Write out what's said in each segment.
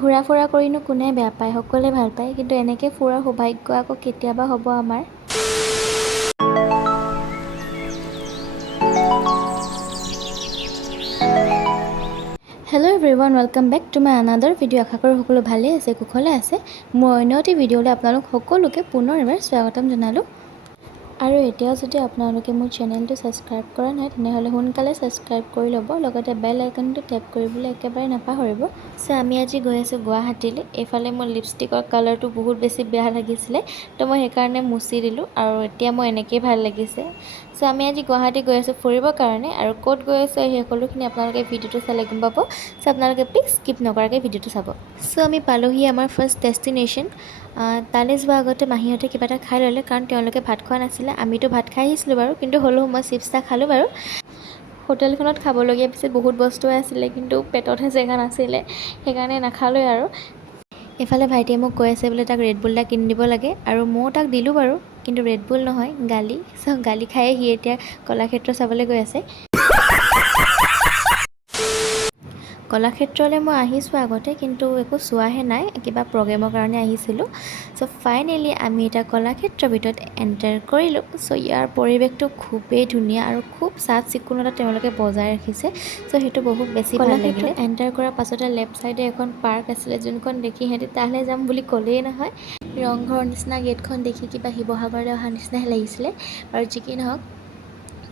ঘূৰা ফুৰা কৰিনো কোনে বেয়া পায়, সকলোৱে ভাল পায়, কিন্তু এনেকৈ ফুৰাৰ সৌভাগ্য আকৌ কেতিয়াবা হ'ব আমাৰ। Hello' everyone, welcome back to my another video'. আশা কৰোঁ সকলো ভালেই আছে, কুশলে আছে। মোৰ অন্য এটি ভিডিঅ'লৈ আপোনালোক সকলোকে পুনৰ এবাৰ স্বাগতম জনালোঁ। আৰু এতিয়াও যদি আপোনালোকে মোৰ চেনেলটো ছাবস্ক্ৰাইব কৰা নাই, তেনেহ'লে সোনকালে ছাবস্ক্ৰাইব কৰি ল'ব, লগতে বেল আইকনটো টেপ কৰিবলৈ একেবাৰে নাপাহৰিব। আমি আজি গৈ আছোঁ গুৱাহাটীলৈ। এইফালে মোৰ লিপষ্টিকৰ কালাৰটো বহুত বেছি বেয়া লাগিছিলে, তো মই সেইকাৰণে মুচি দিলোঁ, আৰু এতিয়া মই এনেকেই ভাল লাগিছে। আমি আজি গুৱাহাটী গৈ আছোঁ ফুৰিবৰ কাৰণে, আৰু ক'ত গৈ আছোঁ সেই সকলোখিনি আপোনালোকে ভিডিঅ'টো চালে গম পাব। আপোনালোকে প্লিজ স্কিপ নকৰাকৈ ভিডিঅ'টো চাব। আমি পালোহি আমাৰ ফাৰ্ষ্ট ডেষ্টিনেশ্যন। তালৈ যোৱাৰ আগতে মাহীহঁতে কিবা এটা খাই ল'লে, কাৰণ তেওঁলোকে ভাত খোৱা নাছিলে। আমিতো ভাত খাই আহিছিলোঁ বাৰু, কিন্তু হ'লেও মই চিপছ এটা খালোঁ বাৰু। হোটেলখনত খাবলগীয়া পিছে বহুত বস্তুৱে আছিলে, কিন্তু পেটতহে জেগা নাছিলে, সেইকাৰণে নাখালোৱে আৰু। এইফালে ভাইটিয়ে মোক কৈ আছে বোলে তাক ৰেডবুল এটা কিনি দিব লাগে, আৰু ময়ো তাক দিলোঁ বাৰু, কিন্তু ৰেডবুল নহয়, গালি। গালি খায়ে সি এতিয়া কলাক্ষেত্ৰ চাবলৈ গৈ আছে। কলাক্ষেত্ৰলৈ মই আহিছোঁ আগতে, কিন্তু একো চোৱাহে নাই, কিবা প্ৰগ্ৰেমৰ কাৰণে আহিছিলোঁ। ফাইনেলি আমি এতিয়া কলাক্ষেত্ৰৰ ভিতৰত এণ্টাৰ কৰিলোঁ। ইয়াৰ পৰিৱেশটো খুবেই ধুনীয়া, আৰু খুব চাফ চিকুণতা তেওঁলোকে বজাই ৰাখিছে। সেইটো বহুত বেছি ভাল লাগিলে। এণ্টাৰ কৰাৰ পাছতে লেফ্ট ছাইডে এখন পাৰ্ক আছিলে, যোনখন দেখি সিহঁতি তালৈ যাম বুলি ক'লেই নহয়। ৰংঘৰৰ নিচিনা গেটখন দেখি কিবা শিৱসাগৰলৈ অহা নিচিনাহে লাগিছিলে, আৰু যি কি নহওক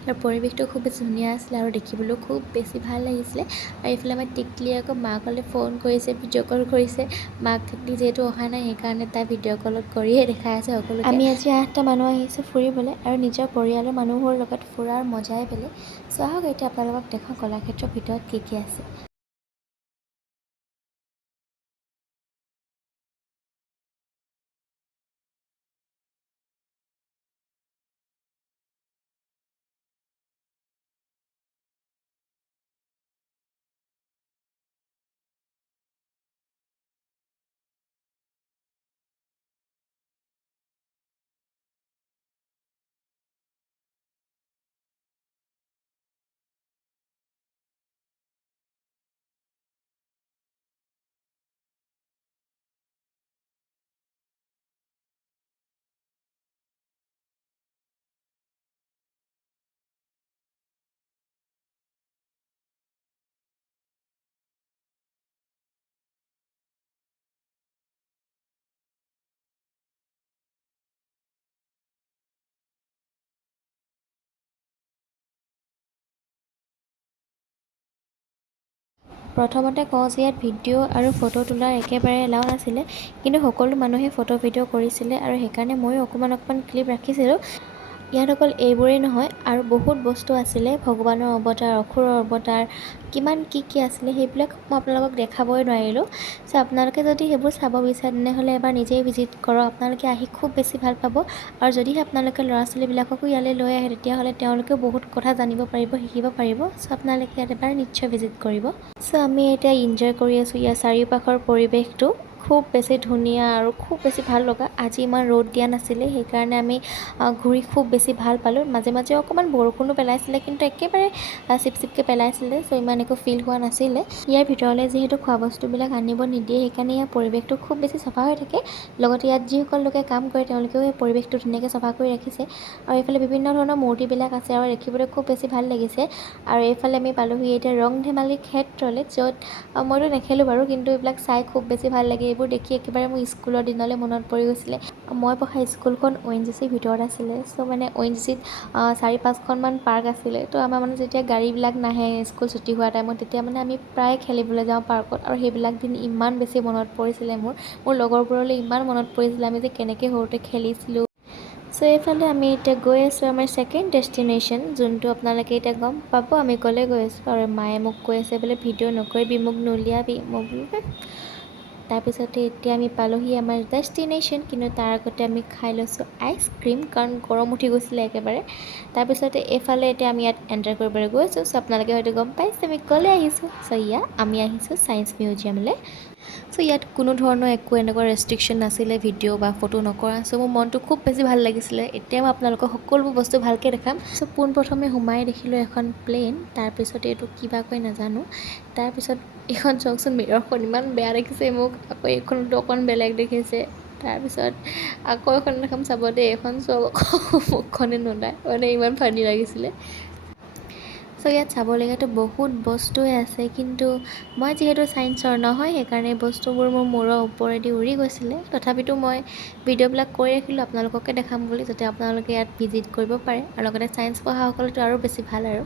তাৰ পৰিৱেশটো খুব বেছি ধুনীয়া আছিলে, আৰু দেখিবলৈও খুব বেছি ভাল লাগিছিলে। আৰু এইফালে আমাৰ টিকলি আকৌ মাকলৈ ফোন কৰিছে, ভিডিঅ' কল কৰিছে। মাক যিহেতু অহা নাই, সেইকাৰণে তাই ভিডিঅ' কলত কৰিয়ে দেখাই আছে সকলোকে। আমি আজি 8টা মানুহ আহিছোঁ ফুৰিবলৈ, আৰু নিজৰ পৰিয়ালৰ মানুহৰ লগত ফুৰাৰ মজাই বেলেগ। আহক এতিয়া আপোনালোকক দেখাওঁ কলাক্ষেত্ৰৰ ভিতৰত কি কি আছে। প্ৰথমতে কওঁ যে ইয়াত ভিডিঅ' আৰু ফটো তোলাৰ একেবাৰে এলাউ নাছিলে, কিন্তু সকলো মানুহে ফটো ভিডিঅ' কৰিছিলে, আৰু সেইকাৰণে ময়ো অকণমান ক্লিপ ৰাখিছিলোঁ। ইয়াত অকল এইবোৰেই নহয়, আৰু বহুত বস্তু আছিলে, ভগৱানৰ অৱতাৰ, অসুৰৰ অৱতাৰ, কিমান কি আছিলে, সেইবিলাক মই আপোনালোকক দেখাবই নোৱাৰিলোঁ। আপোনালোকে যদি সেইবোৰ চাব বিচাৰে, তেনেহ'লে এবাৰ নিজেই ভিজিট কৰক। আপোনালোকে আহি খুব বেছি ভাল পাব, আৰু যদিহে আপোনালোকে ল'ৰা ছোৱালীবিলাককো ইয়ালৈ লৈ আহে, তেতিয়াহ'লে তেওঁলোকেও বহুত কথা জানিব পাৰিব, শিকিব পাৰিব। আপোনালোকে ইয়াত এবাৰ নিশ্চয় ভিজিট কৰিব। আমি এতিয়া এনজয় কৰি আছোঁ ইয়াৰ চাৰিওপাশৰ পৰিৱেশটো। খুব বেছি ধুনীয়া আৰু খুব বেছি ভাল লগা। আজি ইমান ৰ'দ দিয়া নাছিলে, সেইকাৰণে আমি ঘূৰি খুব বেছি ভাল পালোঁ। মাজে মাজে অকণমান বৰষুণো পেলাইছিলে, কিন্তু একেবাৰে চিপচিপকৈ পেলাইছিলে, ইমান একো ফিল হোৱা নাছিলে। ইয়াৰ ভিতৰলৈ যিহেতু খোৱা বস্তুবিলাক আনিব নিদিয়ে, সেইকাৰণে ইয়াৰ পৰিৱেশটো খুব বেছি চাফা হৈ থাকে। লগতে ইয়াত যিসকল লোকে কাম কৰে, তেওঁলোকেও এই পৰিৱেশটো ধুনীয়াকৈ চাফা কৰি ৰাখিছে। আৰু এইফালে বিভিন্ন ধৰণৰ মূৰ্তিবিলাক আছে, আৰু দেখিবলৈ খুব বেছি ভাল লাগিছে। আৰু এইফালে আমি পালোহি এতিয়া ৰং ধেমালি ক্ষেত্ৰলৈ, য'ত মইতো নেখেলোঁ বাৰু, কিন্তু এইবিলাক চাই খুব বেছি ভাল লাগে। এইবোৰ দেখি একেবাৰে মোৰ স্কুলৰ দিনলৈ মনত পৰি গৈছিলে। মই পঢ়া স্কুলখন ONGCৰ ভিতৰত আছিলে। ONGCত 4-5খনমান পাৰ্ক আছিলে। আমাৰ যেতিয়া গাড়ীবিলাক নাহে স্কুল ছুটি হোৱা টাইমত, তেতিয়া আমি প্ৰায় খেলিবলৈ যাওঁ পাৰ্কত, আৰু সেইবিলাক দিন ইমান বেছি মনত পৰিছিলে মোৰ লগৰবোৰলৈ ইমান মনত পৰিছিলে, আমি যে কেনেকৈ সৰুতে খেলিছিলোঁ। এইফালে আমি এতিয়া গৈ আছোঁ আমাৰ ছেকেণ্ড ডেষ্টিনেশ্যন, যোনটো আপোনালোকে এতিয়া গম পাব আমি ক'লে গৈ আছোঁ। আৰু মায়ে মোক কৈ আছে বোলে ভিডিঅ' নকৰিবি, মোক নুলিয়াবি। মই বোলো তাৰপিছতে এতিয়া আমি পালোহি আমাৰ ডেষ্টিনেশ্যন, কিন্তু তাৰ আগতে আমি খাই লৈছোঁ আইচক্ৰীম, কাৰণ গৰম উঠি গৈছিলে একেবাৰে। তাৰপিছতে এইফালে এতিয়া আমি ইয়াত এণ্টাৰ কৰিবলৈ গৈছোঁ। আপোনালোকে হয়তো গম পাইছে আমি ক'লে আহিছোঁ। আমি আহিছোঁ ছায়েন্স মিউজিয়ামলৈ। চ' ইয়াত কোনো ধৰণৰ একো এনেকুৱা ৰেষ্ট্ৰিকশ্যন নাছিলে ভিডিঅ' বা ফটো নকৰা। চ' মোৰ মনটো খুব বেছি ভাল লাগিছিলে। এতিয়া মই আপোনালোকক সকলোবোৰ বস্তু ভালকৈ দেখাম। চ' পোনপ্ৰথমে সোমাই দেখিলোঁ এখন প্লেন, তাৰপিছতে এইটো কিবা কয় নাজানো। তাৰপিছত এইখন চাওকচোন, মিৰৰখন ইমান বেয়া দেখিছে মোক, আকৌ এইখনতো অকণ বেলেগ দেখিছে। তাৰপিছত আকৌ এখন দেখাম, চাব দেই, এইখন চাওক মুখখনে নোলায়, মানে ইমান ফানি লাগিছিলে। চ' ইয়াত চাবলগীয়াতো বহুত বস্তুৱে আছে, কিন্তু মই যিহেতু ছায়েন্সৰ নহয়, সেইকাৰণে বস্তুবোৰ মোৰ মূৰৰ ওপৰেদি উৰি গৈছিলে। তথাপিতো মই ভিডিঅ'বিলাক কৰি ৰাখিলোঁ আপোনালোককে দেখাম বুলি, যাতে আপোনালোকে ইয়াত ভিজিট কৰিব পাৰে, আৰু লগতে ছায়েন্স পঢ়াসকলেতো আৰু বেছি ভাল আৰু।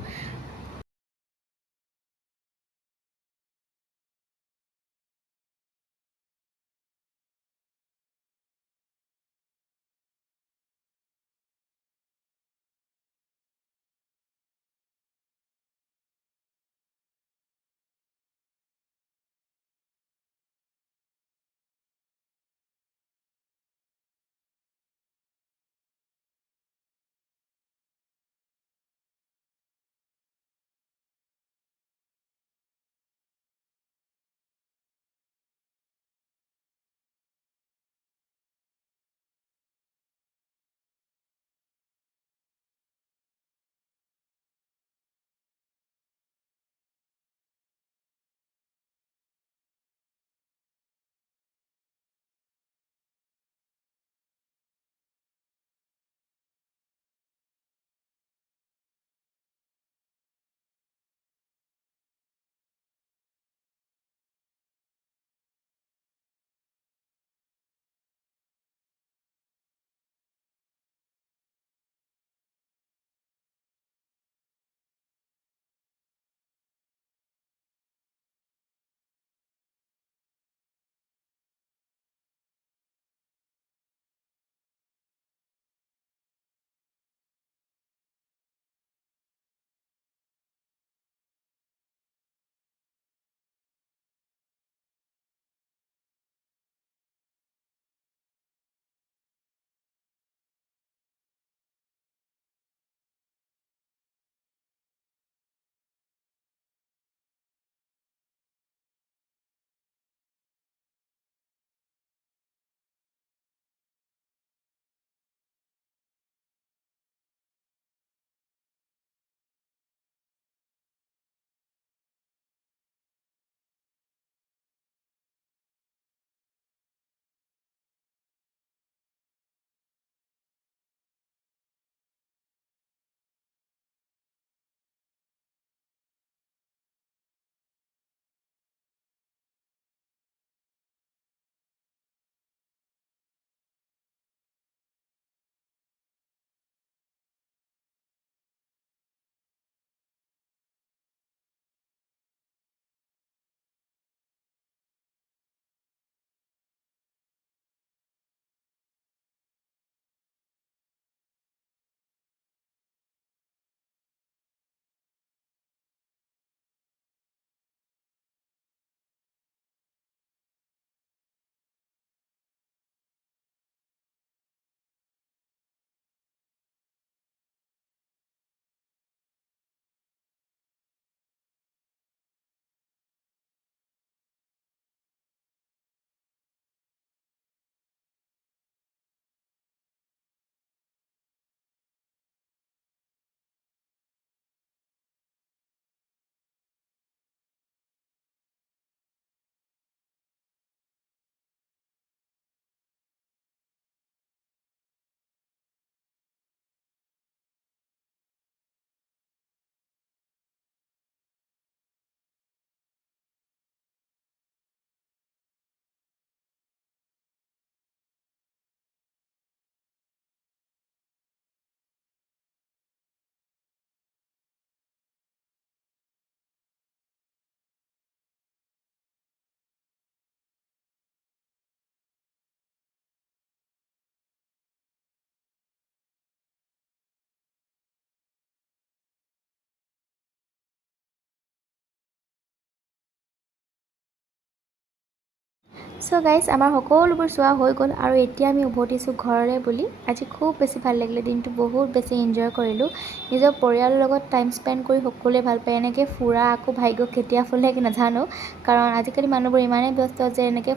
চ' গাইজ আমাৰ সকলোবোৰ চোৱা হৈ গ'ল আৰু এতিয়া আমি উভতিছোঁ ঘৰলৈ বুলি। আজি খুব বেছি ভাল লাগিলে, দিনটো বহুত বেছি এনজয় কৰিলোঁ। নিজৰ পৰিয়ালৰ লগত টাইম স্পেণ্ড কৰি সকলোৱে ভাল পায়। এনেকৈ ফুৰা আকৌ ভাগ্য কেতিয়া ফুলে নাজানো, কাৰণ আজিকালি মানুহবোৰ ইমানেই ব্যস্ত যে এনেকৈ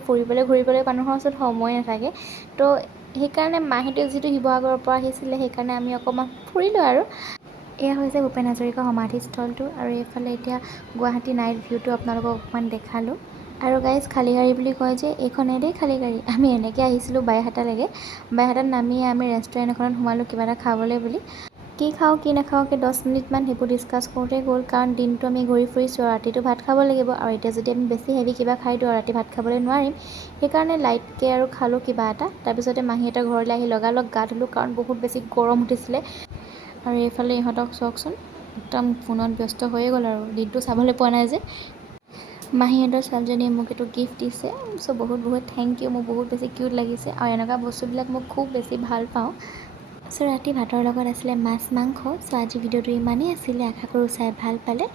ঘূৰিবলৈ মানুহৰ ওচৰত সময় নাথাকে। তো সেইকাৰণে মাহঁতে যিটো শিৱসাগৰৰ পৰা আহিছিলে সেইকাৰণে আমি অকণমান ফুৰিলোঁ আৰু। এয়া হৈছে ভূপেন হাজৰিকা সমাধিস্থলটো আৰু এইফালে এতিয়া গুৱাহাটী নাইট ভিউটো আপোনালোকক অকণমান দেখালোঁ। আৰু গাইজ খালী গাড়ী বুলি কয় যে এইখনেই খালী গাড়ী। আমি এনেকৈ আহিছিলোঁ বাইহাটালৈকে। বাইহাটাত নামিয়ে আমি ৰেষ্টুৰেণ্ট এখনত সোমালোঁ কিবা এটা খাবলৈ বুলি। কি খাওঁ কি নাখাওঁকৈ 10 মিনিটমান সেইবোৰ ডিছকাছ কৰোঁতে গ'ল, কাৰণ দিনটো আমি ঘূৰি ফুৰিছোঁ আৰু ৰাতিটো ভাত খাব লাগিব। আৰু এতিয়া যদি আমি বেছি হেভি কিবা খাই দিওঁ আৰু ৰাতি ভাত খাবলৈ নোৱাৰিম, সেইকাৰণে লাইটকৈ আৰু খালোঁ কিবা এটা। তাৰপিছতে মাহীহঁতৰ ঘৰলৈ আহি লগালগ গা ধুলোঁ, কাৰণ বহুত বেছি গৰম উঠিছিলে। আৰু এইফালে ইহঁতক চাওকচোন, একদম ফোনত ব্যস্ত হৈয়ে গ'ল আৰু দিনটো চাবলৈ পোৱা নাই যে। মাহীহঁতৰ ছোৱালীজনীয়ে মোক এইটো গিফ্ট দিছে। চ' বহুত বহুত থেংক ইউ, মোৰ বহুত বেছি কিউট লাগিছে আৰু এনেকুৱা বস্তুবিলাক মই খুব বেছি ভাল পাওঁ। চ' ৰাতি ভাতৰ লগত আছিলে মাছ মাংস। চ' আজি ভিডিঅ'টো ইমানেই আছিলে, আশা কৰোঁ চাই ভাল পালে।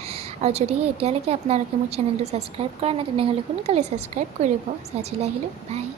আৰু যদিহে এতিয়ালৈকে আপোনালোকে মোৰ চেনেলটো ছাবস্ক্ৰাইব কৰা নাই তেনেহ'লে সোনকালে ছাবস্ক্ৰাইব কৰি দিব। চ' আজিলৈ আহিলোঁ, বাই।